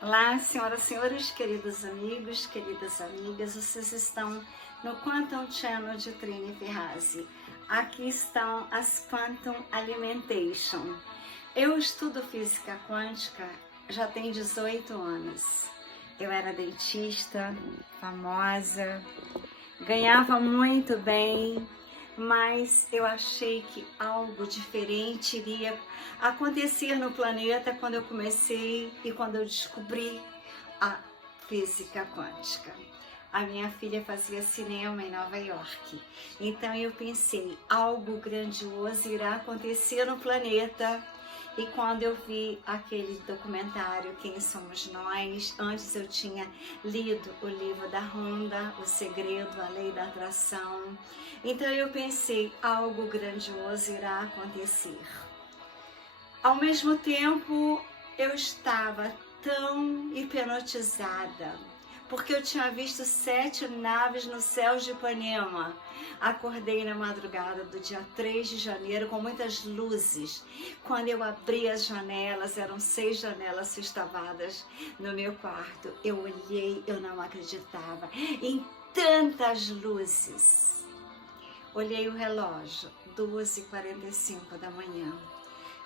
Olá, senhoras e senhores, queridos amigos, queridas amigas, vocês estão no Quantum Channel de Trini Ferrazzi. Aqui estão as Quantum Alimentation. Eu estudo física quântica já tem 18 anos. Eu era dentista, famosa, ganhava muito bem, mas eu achei que algo diferente iria acontecer no planeta quando eu comecei e quando eu descobri a física quântica. A minha filha fazia cinema em Nova York, então eu pensei, algo grandioso irá acontecer no planeta. E quando eu vi aquele documentário Quem Somos Nós, antes eu tinha lido o livro da Honda, O Segredo, a Lei da Atração. Então eu pensei, algo grandioso irá acontecer. Ao mesmo tempo, eu estava tão hipnotizada, porque eu tinha visto 7 naves no céu de Ipanema. Acordei na madrugada do dia 3 de janeiro com muitas luzes. Quando eu abri as janelas, eram 6 janelas sextavadas no meu quarto. Eu olhei, eu não acreditava em tantas luzes. Olhei o relógio, 2h45 da manhã.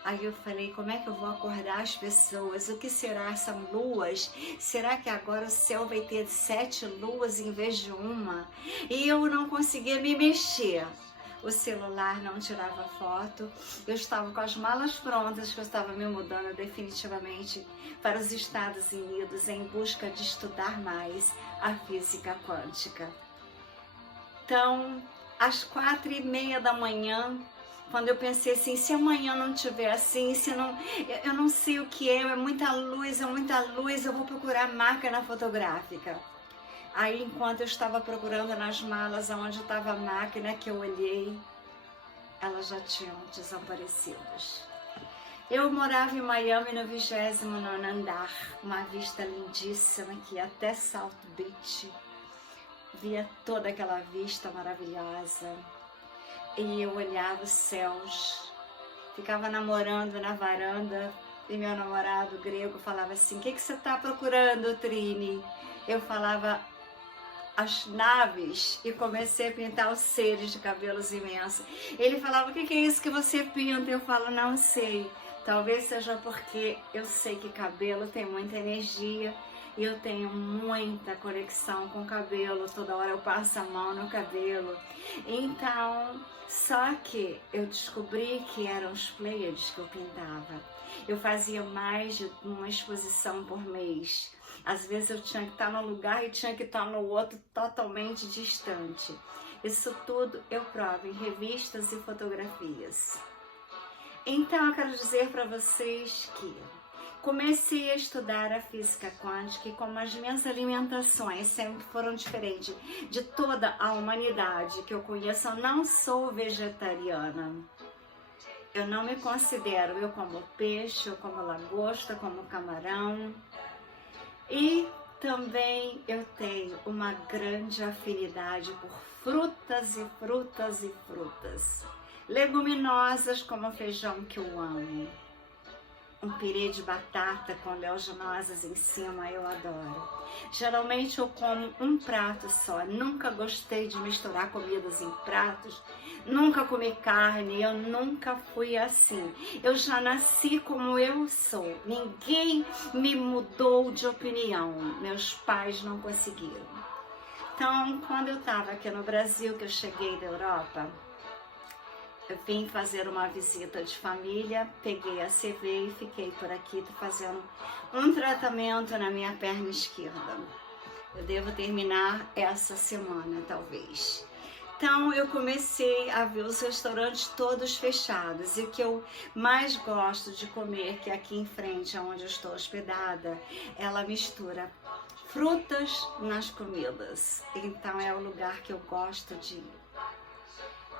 Aí eu falei, como é que eu vou acordar as pessoas? O que será? São luas? Será que agora o céu vai ter 7 luas em vez de uma? E eu não conseguia me mexer. O celular não tirava foto. Eu estava com as malas prontas, que eu estava me mudando definitivamente para os Estados Unidos em busca de estudar mais a física quântica. Então, às 4h30 da manhã, quando eu pensei assim, se amanhã não tiver assim, se não, eu não sei o que é muita luz, eu vou procurar máquina fotográfica. Aí, enquanto eu estava procurando nas malas onde estava a máquina, que eu olhei, elas já tinham desaparecido. Eu morava em Miami no 29º andar, uma vista lindíssima que ia até South Beach, via toda aquela vista maravilhosa. E eu olhava os céus, ficava namorando na varanda e meu namorado grego falava assim, o que você está procurando, Trini? Eu falava, as naves, e comecei a pintar os seres de cabelos imensos. Ele falava, o que é isso que você pinta? Eu falo, não sei, talvez seja porque eu sei que cabelo tem muita energia, e eu tenho muita conexão com o cabelo, toda hora eu passo a mão no cabelo. Então, só que eu descobri que eram os Pleiades que eu pintava. Eu fazia mais de uma exposição por mês. Às vezes eu tinha que estar num lugar e tinha que estar no outro totalmente distante. Isso tudo eu provo em revistas e fotografias. Então eu quero dizer para vocês que comecei a estudar a física quântica e como as minhas alimentações sempre foram diferentes de toda a humanidade que eu conheço, eu não sou vegetariana. Eu não me considero, eu como peixe, eu como lagosta, como camarão. E também eu tenho uma grande afinidade por frutas e frutas e frutas. Leguminosas como feijão que eu amo. Um pirê de batata com oleaginosas em cima, eu adoro. Geralmente eu como um prato só, nunca gostei de misturar comidas em pratos, nunca comi carne, eu nunca fui assim. Eu já nasci como eu sou, ninguém me mudou de opinião, meus pais não conseguiram. Então, quando eu estava aqui no Brasil, que eu cheguei da Europa, eu vim fazer uma visita de família, peguei a CV e fiquei por aqui fazendo um tratamento na minha perna esquerda. Eu devo terminar essa semana, talvez. Então eu comecei a ver os restaurantes todos fechados e o que eu mais gosto de comer, que é aqui em frente, onde eu estou hospedada, ela mistura frutas nas comidas. Então é o lugar que eu gosto de ir.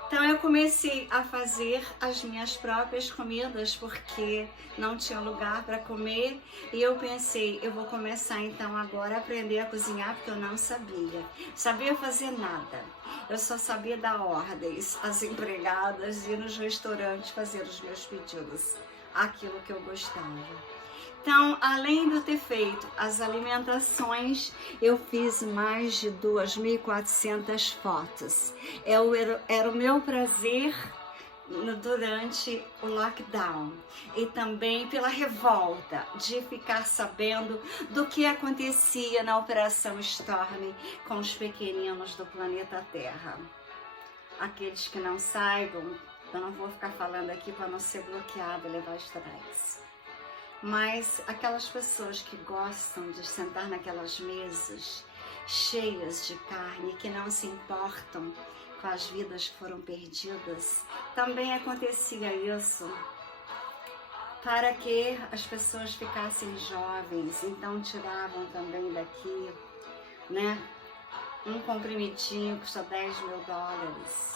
Então eu comecei a fazer as minhas próprias comidas porque não tinha lugar para comer e eu pensei, eu vou começar então agora a aprender a cozinhar porque eu não sabia fazer nada. Eu só sabia dar ordens às empregadas e ir nos restaurantes fazer os meus pedidos, aquilo que eu gostava. Então, além de eu ter feito as alimentações, eu fiz mais de 2.400 fotos. Era o meu prazer durante o lockdown e também pela revolta de ficar sabendo do que acontecia na Operação Storm com os pequeninos do planeta Terra. Aqueles que não saibam, eu não vou ficar falando aqui para não ser bloqueado e levar strikes. Mas aquelas pessoas que gostam de sentar naquelas mesas cheias de carne, que não se importam com as vidas que foram perdidas, também acontecia isso para que as pessoas ficassem jovens, então tiravam também daqui, né? Um comprimidinho custa $10.000.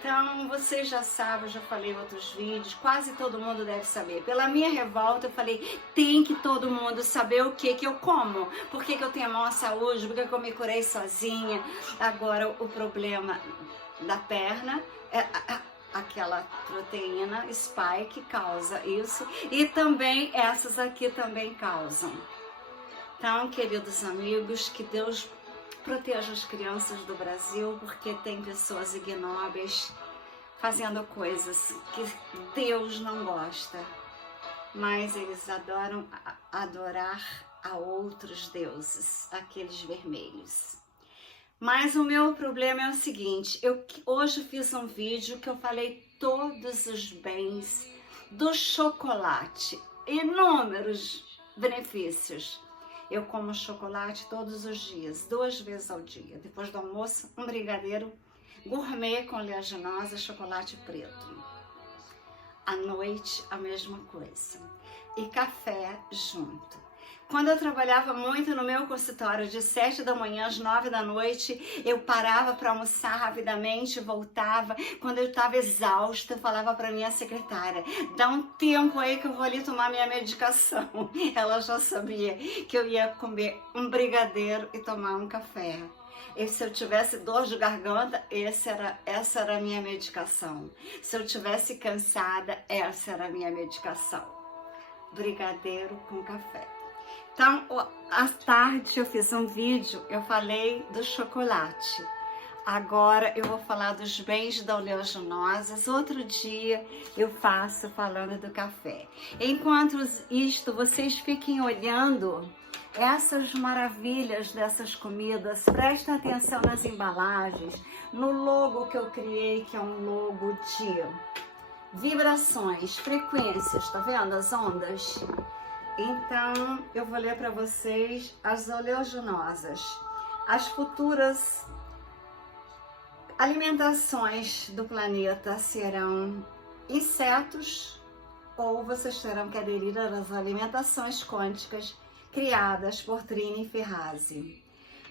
Então, vocês já sabem, eu já falei em outros vídeos, quase todo mundo deve saber. Pela minha revolta, eu falei, tem que todo mundo saber o que eu como. Por que eu tenho a maior saúde, por que eu me curei sozinha. Agora, o problema da perna é aquela proteína spike causa isso. E também, essas aqui também causam. Então, queridos amigos, que Deus proteja as crianças do Brasil, porque tem pessoas ignóbeis fazendo coisas que Deus não gosta, mas eles adoram adorar a outros deuses, aqueles vermelhos. Mas o meu problema é o seguinte, eu hoje fiz um vídeo que eu falei todos os bens do chocolate, inúmeros benefícios. Eu como chocolate todos os dias, 2 vezes ao dia. Depois do almoço, um brigadeiro gourmet com oleaginosa, chocolate preto. À noite, a mesma coisa. E café junto. Quando eu trabalhava muito no meu consultório, de 7 da manhã às 9 da noite, eu parava para almoçar rapidamente, voltava. Quando eu estava exausta, eu falava para minha secretária, dá um tempo aí que eu vou ali tomar minha medicação. Ela já sabia que eu ia comer um brigadeiro e tomar um café. E se eu tivesse dor de garganta, essa era a minha medicação. Se eu tivesse cansada, essa era a minha medicação. Brigadeiro com café. Então, à tarde eu fiz um vídeo, eu falei do chocolate. Agora eu vou falar dos bens da oleaginosas. Outro dia eu faço falando do café. Enquanto isto, vocês fiquem olhando essas maravilhas dessas comidas. Prestem atenção nas embalagens, no logo que eu criei, que é um logo de vibrações, frequências, tá vendo as ondas? Então, eu vou ler para vocês as oleaginosas. As futuras alimentações do planeta serão insetos ou vocês terão que aderir às alimentações quânticas criadas por Trini Ferrazzi.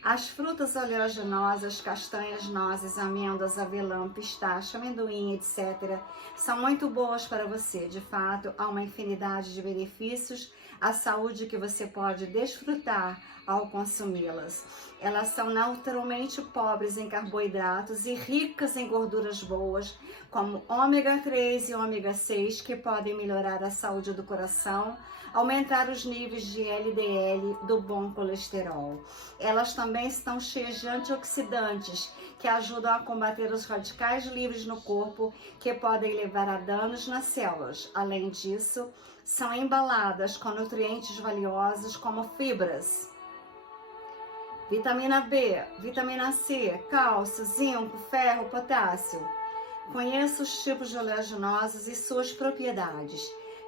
As frutas oleaginosas, castanhas, nozes, amêndoas, avelã, pistache, amendoim, etc. são muito boas para você. De fato, há uma infinidade de benefícios à saúde que você pode desfrutar ao consumi-las. Elas são naturalmente pobres em carboidratos e ricas em gorduras boas, como ômega 3 e ômega 6, que podem melhorar a saúde do coração, aumentar os níveis de LDL do bom colesterol. Elas também estão cheias de antioxidantes, que ajudam a combater os radicais livres no corpo, que podem levar a danos nas células. Além disso, são embaladas com nutrientes valiosos como fibras, vitamina B, vitamina C, cálcio, zinco, ferro, potássio. Conheça os tipos de oleaginosas e suas propriedades.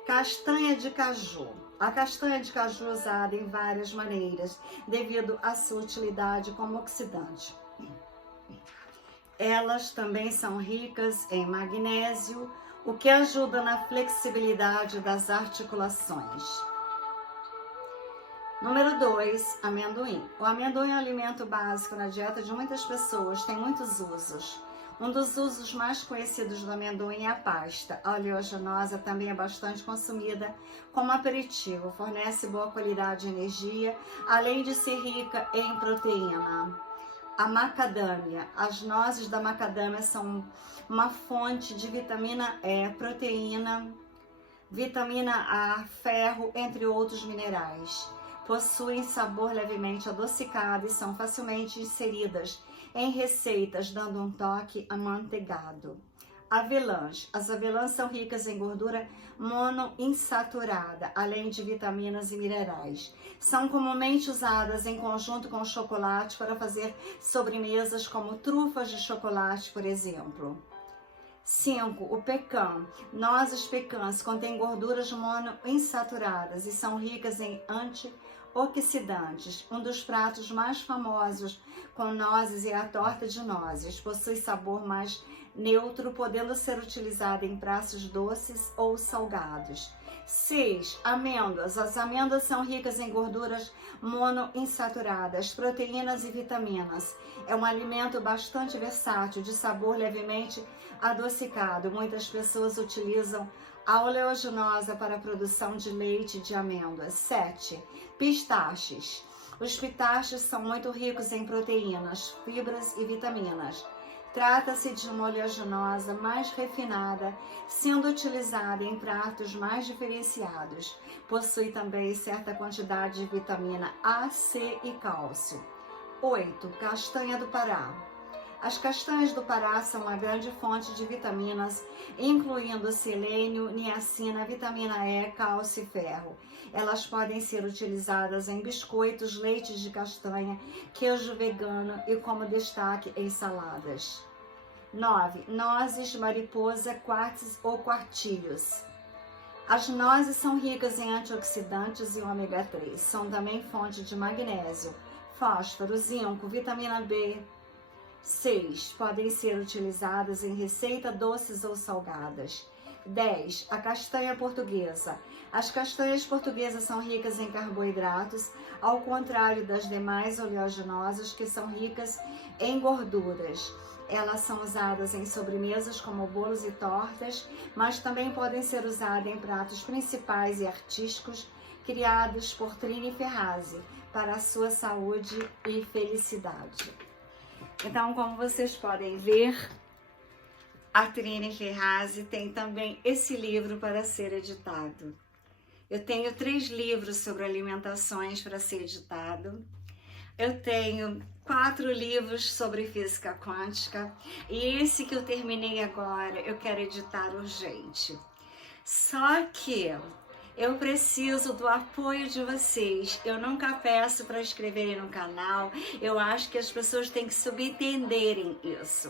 Castanha de caju. A castanha de caju é usada em várias maneiras, devido à sua utilidade como oxidante. Elas também são ricas em magnésio, o que ajuda na flexibilidade das articulações. Número 2, amendoim. O amendoim é um alimento básico na dieta de muitas pessoas, tem muitos usos. Um dos usos mais conhecidos do amendoim é a pasta. A oleaginosa também é bastante consumida como aperitivo, fornece boa qualidade de energia, além de ser rica em proteína. A macadâmia. As nozes da macadâmia são uma fonte de vitamina E, proteína, vitamina A, ferro, entre outros minerais. Possuem sabor levemente adocicado e são facilmente inseridas em receitas, dando um toque amanteigado. Avelãs. As avelãs são ricas em gordura monoinsaturada, além de vitaminas e minerais. São comumente usadas em conjunto com chocolate para fazer sobremesas como trufas de chocolate, por exemplo. 5. O pecan. Nozes pecãs contêm gorduras monoinsaturadas e são ricas em antioxidantes. Um dos pratos mais famosos com nozes é a torta de nozes. Possui sabor mais neutro, podendo ser utilizado em pratos doces ou salgados. 6. Amêndoas. As amêndoas são ricas em gorduras monoinsaturadas, proteínas e vitaminas. É um alimento bastante versátil, de sabor levemente adocicado. Muitas pessoas utilizam a oleaginosa para a produção de leite de amêndoas. 7. Pistaches. Os pistaches são muito ricos em proteínas, fibras e vitaminas. Trata-se de uma oleaginosa mais refinada, sendo utilizada em pratos mais diferenciados. Possui também certa quantidade de vitamina A, C e cálcio. 8. Castanha do Pará. As castanhas do Pará são uma grande fonte de vitaminas, incluindo selênio, niacina, vitamina E, cálcio e ferro. Elas podem ser utilizadas em biscoitos, leites de castanha, queijo vegano e como destaque em saladas. 9. Nozes, mariposa, quartz ou quartilhos. As nozes são ricas em antioxidantes e ômega 3. São também fonte de magnésio, fósforo, zinco, vitamina B. 6. Podem ser utilizadas em receita doces ou salgadas. 10. A castanha portuguesa. As castanhas portuguesas são ricas em carboidratos, ao contrário das demais oleaginosas que são ricas em gorduras. Elas são usadas em sobremesas como bolos e tortas, mas também podem ser usadas em pratos principais e artísticos criados por Trini Ferrazzi para a sua saúde e felicidade. Então, como vocês podem ver, a Trini Ferrazzi tem também esse livro para ser editado. Eu tenho 3 livros sobre alimentações para ser editado. Eu tenho 4 livros sobre física quântica e esse que eu terminei agora eu quero editar urgente. Só que eu preciso do apoio de vocês. Eu nunca peço para inscreverem no canal. Eu acho que as pessoas têm que subentenderem isso.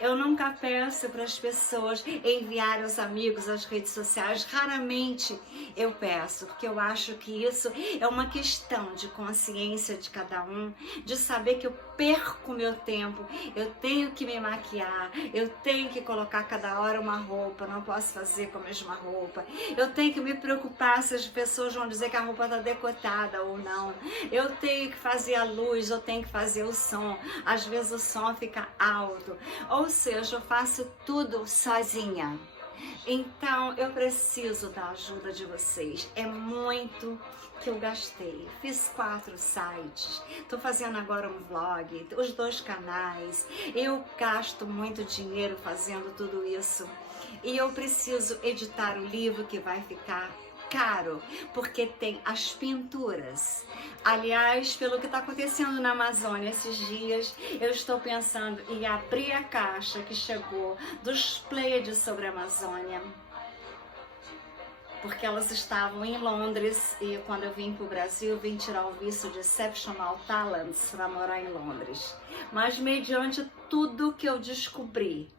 Eu nunca peço para as pessoas enviarem aos amigos às redes sociais. Raramente eu peço, porque eu acho que isso é uma questão de consciência de cada um, de saber que eu perco meu tempo, eu tenho que me maquiar, eu tenho que colocar cada hora uma roupa, não posso fazer com a mesma roupa. Eu tenho que me preocupar se as pessoas vão dizer que a roupa está decotada ou não. Eu tenho que fazer a luz, eu tenho que fazer o som. Às vezes o som fica alto. Ou seja, eu faço tudo sozinha. Então eu preciso da ajuda de vocês. É muito que eu gastei. Fiz 4 sites, estou fazendo agora um vlog, os 2 canais. Eu gasto muito dinheiro fazendo tudo isso. E eu preciso editar o livro que vai ficar caro, porque tem as pinturas. Aliás, pelo que está acontecendo na Amazônia esses dias, eu estou pensando em abrir a caixa que chegou dos Pleiades sobre a Amazônia, porque elas estavam em Londres e quando eu vim para o Brasil, vim tirar o visto de Exceptional Talents para morar em Londres. Mas mediante tudo que eu descobri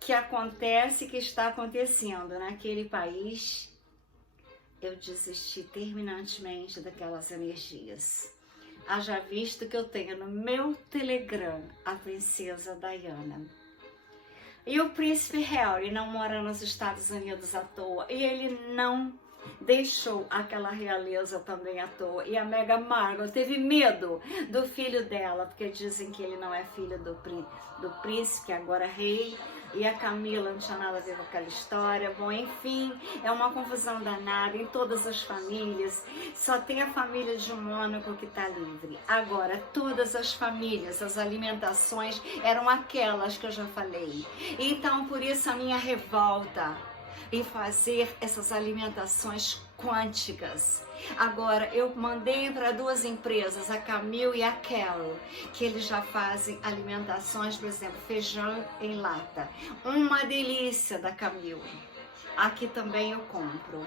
que acontece, que está acontecendo naquele país, eu desisti terminantemente daquelas energias. Haja visto que eu tenho no meu Telegram a princesa Diana. E o príncipe Harry não mora nos Estados Unidos à toa. E ele não deixou aquela realeza também à toa. E a Meghan Markle teve medo do filho dela, porque dizem que ele não é filho do príncipe, agora rei. E a Camila não tinha nada a ver com aquela história. Bom, enfim, é uma confusão danada em todas as famílias. Só tem a família de Mônaco que está livre. Agora, todas as famílias, as alimentações eram aquelas que eu já falei. Então, por isso a minha revolta. em fazer essas alimentações quânticas. Agora, eu mandei para 2 empresas, a Camil e a Kel, que eles já fazem alimentações, por exemplo, feijão em lata. Uma delícia da Camil. Aqui também eu compro.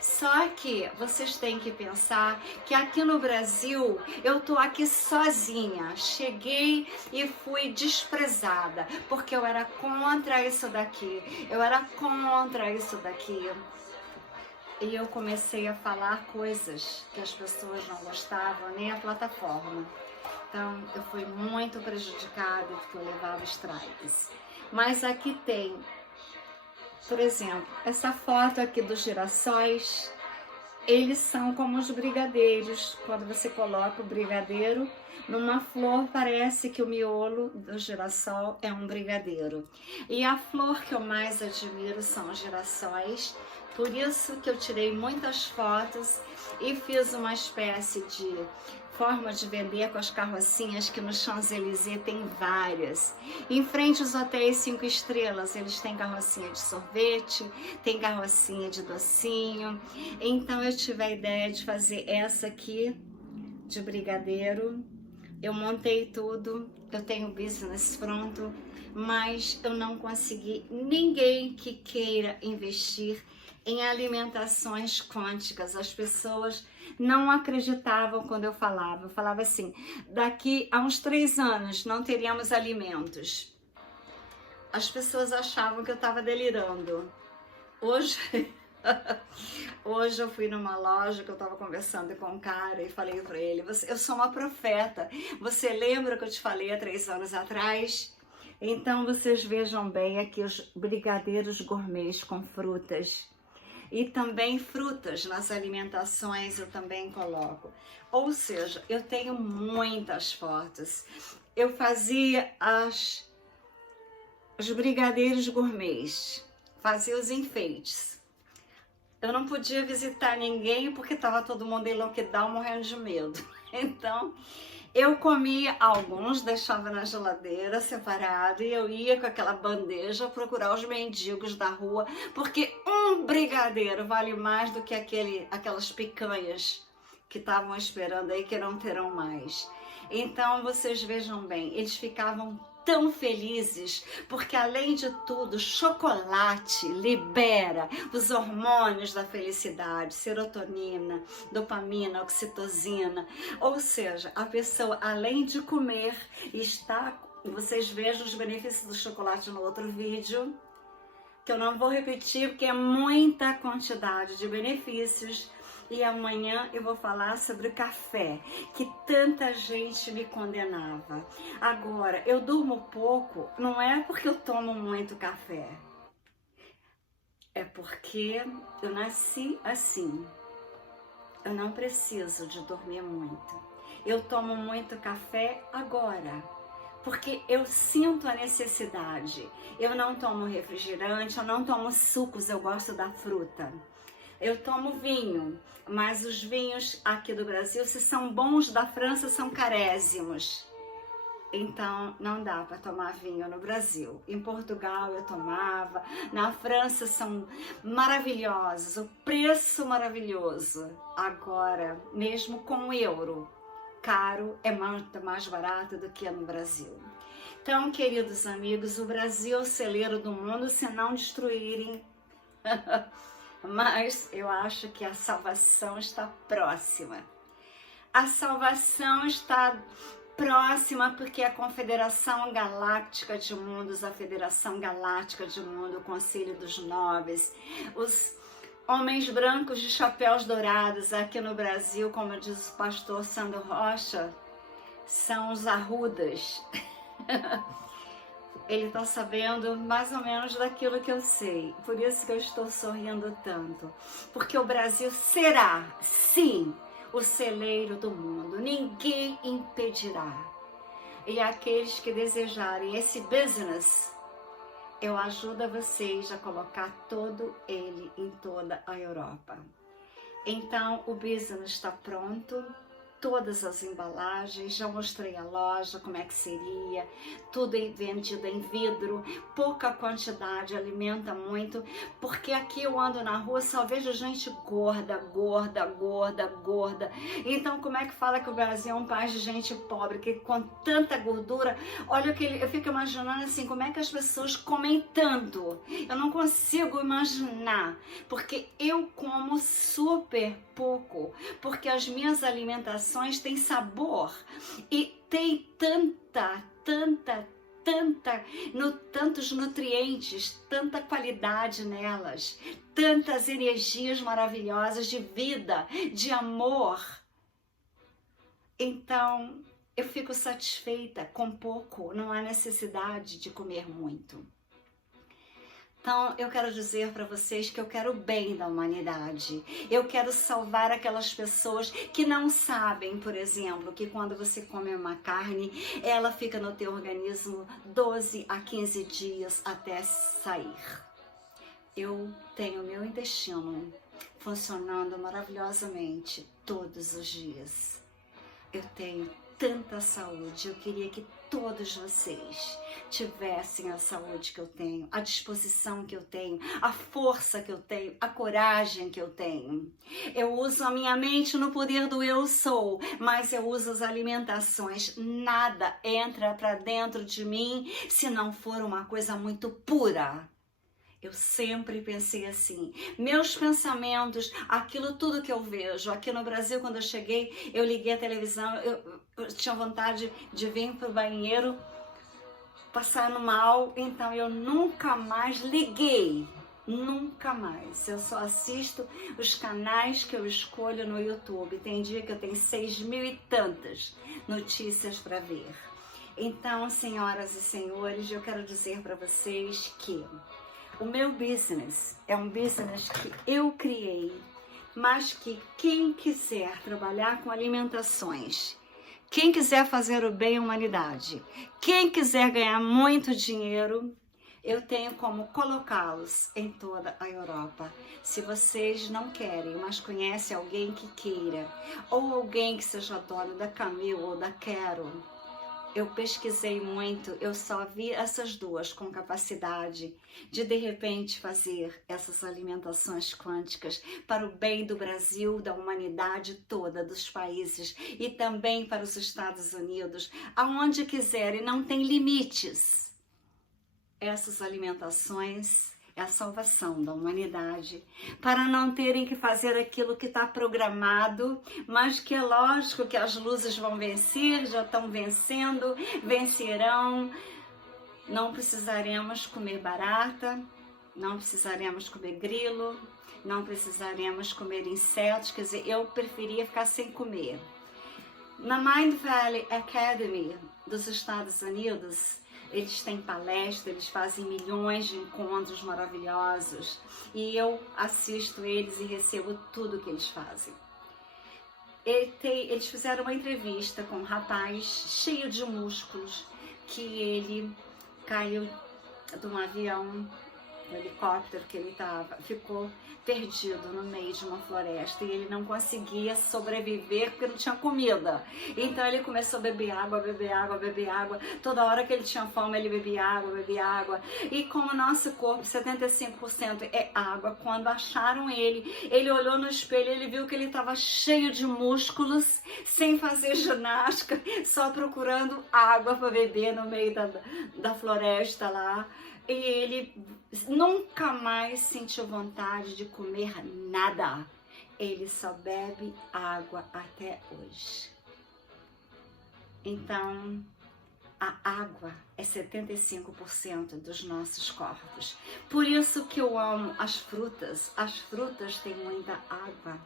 Só que vocês têm que pensar que aqui no Brasil eu tô aqui sozinha. Cheguei e fui desprezada porque eu era contra isso daqui. Eu era contra isso daqui. E eu comecei a falar coisas que as pessoas não gostavam, nem a plataforma. Então eu fui muito prejudicada porque eu levava strikes. Mas aqui tem, por exemplo, essa foto aqui dos girassóis, eles são como os brigadeiros. Quando você coloca o brigadeiro numa flor, parece que o miolo do girassol é um brigadeiro. E a flor que eu mais admiro são os girassóis, por isso que eu tirei muitas fotos e fiz uma espécie de forma de vender com as carrocinhas, que no Champs-Élysées tem várias. Em frente aos hotéis 5 estrelas, eles têm carrocinha de sorvete, tem carrocinha de docinho. Então eu tive a ideia de fazer essa aqui de brigadeiro. Eu montei tudo, eu tenho o business pronto, mas eu não consegui ninguém que queira investir em alimentações quânticas. As pessoas não acreditavam quando eu falava. Eu falava assim, daqui a uns 3 anos não teríamos alimentos. As pessoas achavam que eu estava delirando. Hoje eu fui numa loja que eu estava conversando com um cara e falei para ele, eu sou uma profeta. Você lembra que eu te falei há 3 anos atrás? Então vocês vejam bem aqui os brigadeiros gourmets com frutas. E também frutas nas alimentações eu também coloco. Ou seja, eu tenho muitas fotos. Eu fazia os brigadeiros gourmets, fazia os enfeites. Eu não podia visitar ninguém porque estava todo mundo em lockdown morrendo de medo. Então, eu comia alguns, deixava na geladeira separado e eu ia com aquela bandeja procurar os mendigos da rua, porque um brigadeiro vale mais do que aquelas picanhas que estavam esperando aí, que não terão mais. Então vocês vejam bem, eles ficavam tão felizes, porque além de tudo, chocolate libera os hormônios da felicidade, serotonina, dopamina, oxitocina. Ou seja, a pessoa, além de comer, está... Vocês vejam os benefícios do chocolate no outro vídeo, que eu não vou repetir, porque é muita quantidade de benefícios. E amanhã eu vou falar sobre o café, que tanta gente me condenava. Agora, eu durmo pouco, não é porque eu tomo muito café. É porque eu nasci assim. Eu não preciso de dormir muito. Eu tomo muito café agora, porque eu sinto a necessidade. Eu não tomo refrigerante, eu não tomo sucos, eu gosto da fruta. Eu tomo vinho, mas os vinhos aqui do Brasil, se são bons, da França são carésimos. Então não dá para tomar vinho no Brasil. Em Portugal eu tomava, na França são maravilhosos, o preço maravilhoso. Agora, mesmo com euro, caro, é mais barato do que no Brasil. Então, queridos amigos, o Brasil é o celeiro do mundo se não destruírem. Mas eu acho que a salvação está próxima. A salvação está próxima porque a Confederação Galáctica de Mundos, a Federação Galáctica de Mundo, o Conselho dos Nobres, os homens brancos de chapéus dourados aqui no Brasil, como diz o pastor Sandro Rocha, são os arrudas. Ele está sabendo mais ou menos daquilo que eu sei. Por isso que eu estou sorrindo tanto. Porque o Brasil será, sim, o celeiro do mundo. Ninguém impedirá. E aqueles que desejarem esse business, eu ajudo vocês a colocar todo ele em toda a Europa. Então, o business está pronto. todas as embalagens, já mostrei a loja, como é que seria, tudo vendido em vidro, pouca quantidade, alimenta muito, porque aqui eu ando na rua, só vejo gente gorda, gorda, gorda, gorda. Então como é que fala que o Brasil é um país de gente pobre, que com tanta gordura, olha o que eu fico imaginando assim, como é que as pessoas comem tanto? Eu não consigo imaginar, porque eu como super pouco, porque as minhas alimentações têm sabor e tem tantos nutrientes, tanta qualidade nelas, tantas energias maravilhosas de vida, de amor. Então, eu fico satisfeita com pouco, não há necessidade de comer muito. Então, eu quero dizer para vocês que eu quero o bem da humanidade. Eu quero salvar aquelas pessoas que não sabem, por exemplo, que quando você come uma carne, ela fica no teu organismo 12 a 15 dias até sair. Eu tenho meu intestino funcionando maravilhosamente todos os dias. Eu tenho tanta saúde, eu queria que todos vocês tivessem a saúde que eu tenho, a disposição que eu tenho, a força que eu tenho, a coragem que eu tenho. Eu uso a minha mente no poder do eu sou, mas eu uso as alimentações. Nada entra para dentro de mim se não for uma coisa muito pura. Eu sempre pensei assim, meus pensamentos, aquilo tudo que eu vejo. Aqui no Brasil, quando eu cheguei, eu liguei a televisão, eu tinha vontade de vir para o banheiro, passando mal, então eu nunca mais liguei, nunca mais. Eu só assisto os canais que eu escolho no YouTube. Tem dia que eu tenho 6.000 e tantas notícias para ver. Então, senhoras e senhores, eu quero dizer para vocês que o meu business é um business que eu criei, mas que quem quiser trabalhar com alimentações, quem quiser fazer o bem à humanidade, quem quiser ganhar muito dinheiro, eu tenho como colocá-los em toda a Europa. Se vocês não querem, mas conhecem alguém que queira, ou alguém que seja dono da Camil ou da Quero, eu pesquisei muito, eu só vi essas duas com capacidade de repente fazer essas alimentações quânticas para o bem do Brasil, da humanidade toda, dos países e também para os Estados Unidos, aonde quiserem, não tem limites. Essas alimentações é a salvação da humanidade, para não terem que fazer aquilo que está programado, mas que é lógico que as luzes vão vencer, já estão vencendo, vencerão. Não precisaremos comer barata, não precisaremos comer grilo, não precisaremos comer insetos, quer dizer, eu preferia ficar sem comer. Na Mind Valley Academy dos Estados Unidos, eles têm palestra, eles fazem milhões de encontros maravilhosos e eu assisto eles e recebo tudo que eles fazem. Eles fizeram uma entrevista com um rapaz cheio de músculos que ele caiu de um avião, um helicóptero que ele estava, ficou perdido no meio de uma floresta e ele não conseguia sobreviver porque não tinha comida. Então ele começou a beber água, beber água, beber água. Toda hora que ele tinha fome ele bebia água, bebia água. E como o nosso corpo, 75% é água, quando acharam ele olhou no espelho, ele viu que ele estava cheio de músculos, sem fazer ginástica, só procurando água para beber no meio da floresta lá. E ele nunca mais sentiu vontade de comer nada. Ele só bebe água até hoje. Então, a água é 75% dos nossos corpos. Por isso que eu amo as frutas. As frutas têm muita água.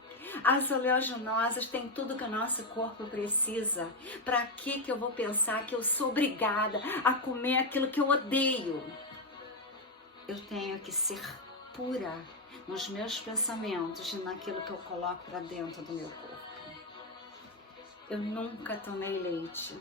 As oleaginosas têm tudo que o nosso corpo precisa. Para que eu vou pensar que eu sou obrigada a comer aquilo que eu odeio? Eu tenho que ser pura nos meus pensamentos e naquilo que eu coloco para dentro do meu corpo. Eu nunca tomei leite.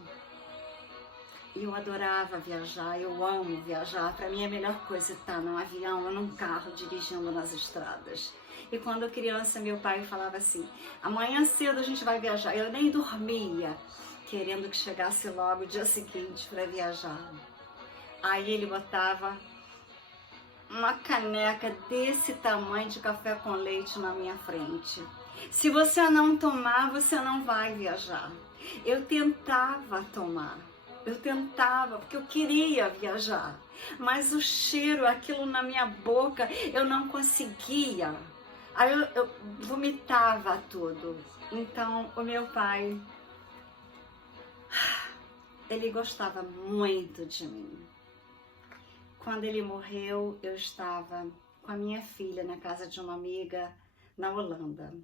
Eu adorava viajar, eu amo viajar. Para mim, a melhor coisa é estar num avião ou num carro dirigindo nas estradas. E quando criança, meu pai falava assim, amanhã cedo a gente vai viajar. Eu nem dormia, querendo que chegasse logo o dia seguinte para viajar. Aí ele botava uma caneca desse tamanho de café com leite na minha frente. Se você não tomar, você não vai viajar. Eu tentava tomar. Eu tentava, porque eu queria viajar. Mas o cheiro, aquilo na minha boca, eu não conseguia. Aí eu vomitava tudo. Então, o meu pai, ele gostava muito de mim. Quando ele morreu, eu estava com a minha filha na casa de uma amiga na Holanda.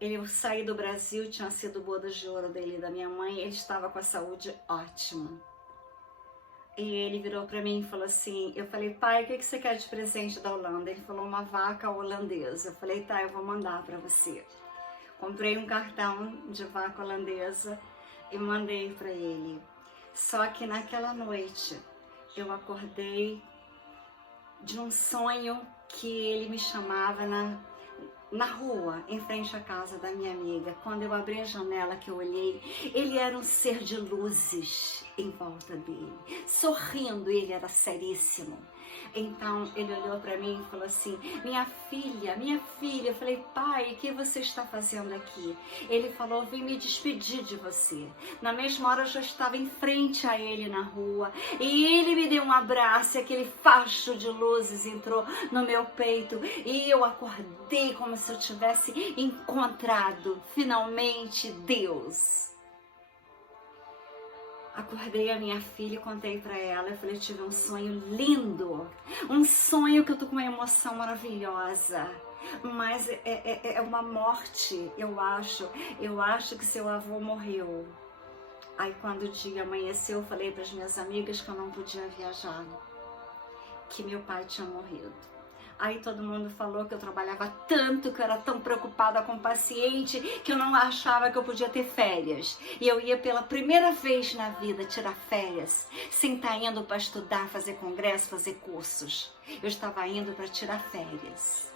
Eu saí do Brasil, tinha sido bodas de ouro dele e da minha mãe, ele estava com a saúde ótima. E ele virou para mim e falou assim, eu falei, pai, o que você quer de presente da Holanda? Ele falou, uma vaca holandesa. Eu falei, tá, eu vou mandar para você. Comprei um cartão de vaca holandesa e mandei para ele. Só que naquela noite, eu acordei de um sonho que ele me chamava na rua, em frente à casa da minha amiga. Quando eu abri a janela, que eu olhei, ele era um ser de luzes em volta dele, sorrindo, ele era seríssimo. Então ele olhou para mim e falou assim, minha filha, eu falei, pai, o que você está fazendo aqui? Ele falou, vim me despedir de você. Na mesma hora eu já estava em frente a ele na rua e ele me deu um abraço e aquele facho de luzes entrou no meu peito e eu acordei como se eu tivesse encontrado finalmente Deus. Acordei a minha filha e contei pra ela, eu falei, eu tive um sonho lindo, um sonho que eu tô com uma emoção maravilhosa, mas é uma morte, eu acho que seu avô morreu. Aí quando o dia amanheceu, eu falei para as minhas amigas que eu não podia viajar, que meu pai tinha morrido. Aí todo mundo falou que eu trabalhava tanto, que eu era tão preocupada com o paciente, que eu não achava que eu podia ter férias. E eu ia pela primeira vez na vida tirar férias, sem estar indo para estudar, fazer congresso, fazer cursos. Eu estava indo para tirar férias.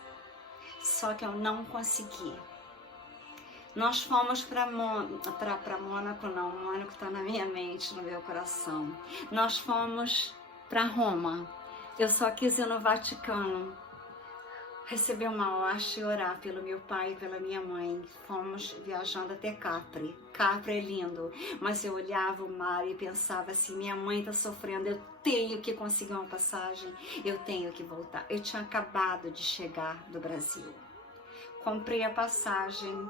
Só que eu não consegui. Nós fomos para Mônaco, não, Mônaco está na minha mente, no meu coração. Nós fomos para Roma. Eu só quis ir no Vaticano, receber uma hoste e orar pelo meu pai e pela minha mãe. Fomos viajando até Capri. Capri é lindo, mas eu olhava o mar e pensava assim, minha mãe está sofrendo, eu tenho que conseguir uma passagem, eu tenho que voltar. Eu tinha acabado de chegar do Brasil. Comprei a passagem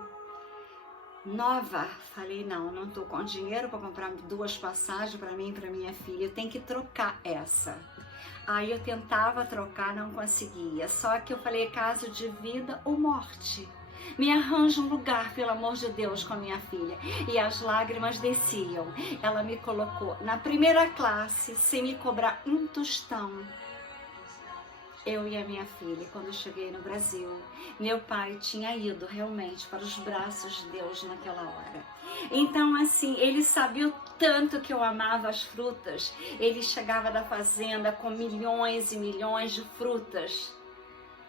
nova. Falei, não estou com dinheiro para comprar 2 passagens para mim e para minha filha, eu tenho que trocar essa. Aí eu tentava trocar, não conseguia. Só que eu falei, caso de vida ou morte. Me arranja um lugar, pelo amor de Deus, com a minha filha. E as lágrimas desciam. Ela me colocou na primeira classe, sem me cobrar um tostão. Eu e a minha filha, quando eu cheguei no Brasil, meu pai tinha ido realmente para os braços de Deus naquela hora. Então, assim, ele sabia o tanto que eu amava as frutas. Ele chegava da fazenda com milhões e milhões de frutas.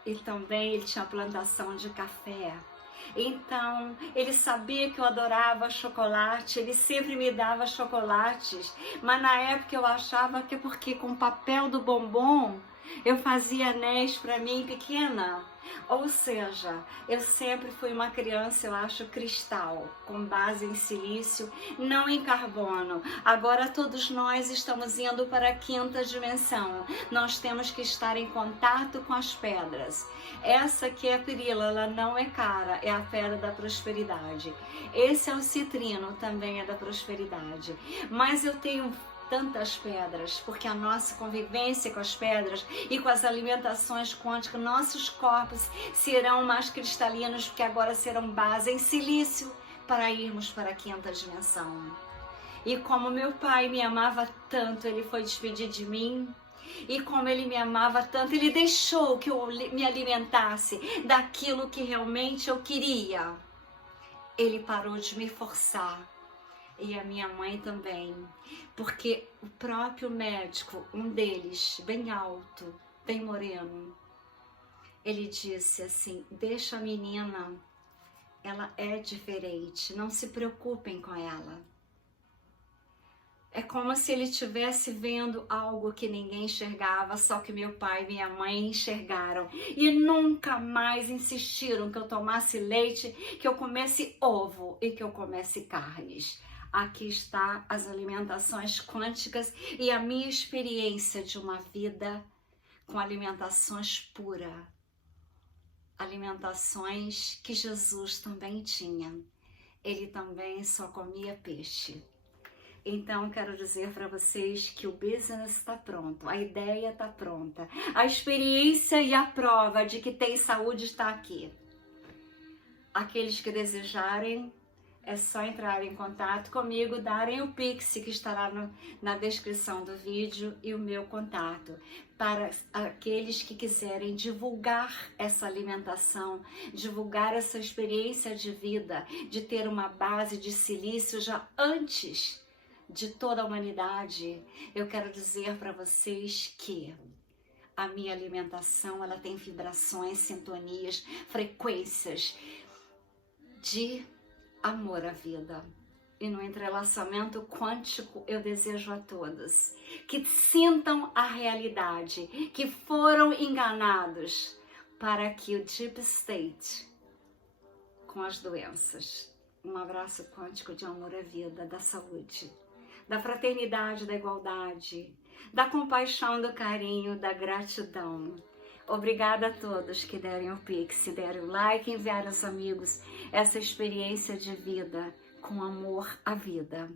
E também ele tinha plantação de café. Então, ele sabia que eu adorava chocolate, ele sempre me dava chocolates. Mas na época eu achava que porque com o papel do bombom eu fazia anéis para mim pequena. Ou seja, eu sempre fui uma criança, eu acho, cristal, com base em silício, não em carbono. Agora todos nós estamos indo para a 5ª dimensão. Nós temos que estar em contato com as pedras. Essa aqui é a perila, ela não é cara, é a pedra da prosperidade. Esse é o citrino, também é da prosperidade. Mas eu tenho tantas pedras, porque a nossa convivência com as pedras e com as alimentações quânticas, nossos corpos serão mais cristalinos, porque agora serão base em silício para irmos para a 5ª dimensão. E como meu pai me amava tanto, ele foi despedir de mim. E como ele me amava tanto, ele deixou que eu me alimentasse daquilo que realmente eu queria. Ele parou de me forçar. e a minha mãe também, porque o próprio médico, um deles, bem alto, bem moreno, ele disse assim: deixa a menina, ela é diferente, não se preocupem com ela. É como se ele estivesse vendo algo que ninguém enxergava, só que meu pai e minha mãe enxergaram. E nunca mais insistiram que eu tomasse leite, que eu comesse ovo e que eu comesse carnes. Aqui está as alimentações quânticas e a minha experiência de uma vida com alimentações puras. Alimentações que Jesus também tinha. Ele também só comia peixe. Então, quero dizer para vocês que o business está pronto, a ideia está pronta, a experiência e a prova de que tem saúde está aqui. Aqueles que desejarem, é só entrar em contato comigo, darem o Pix que estará na descrição do vídeo e o meu contato. Para aqueles que quiserem divulgar essa alimentação, divulgar essa experiência de vida, de ter uma base de silício já antes de toda a humanidade, eu quero dizer para vocês que a minha alimentação, ela tem vibrações, sintonias, frequências de amor à vida. E no entrelaçamento quântico eu desejo a todos que sintam a realidade, que foram enganados para que o Deep State, com as doenças, um abraço quântico de amor à vida, da saúde, da fraternidade, da igualdade, da compaixão, do carinho, da gratidão. Obrigada a todos que derem o Pix, derem o like, enviaram aos amigos essa experiência de vida com amor à vida.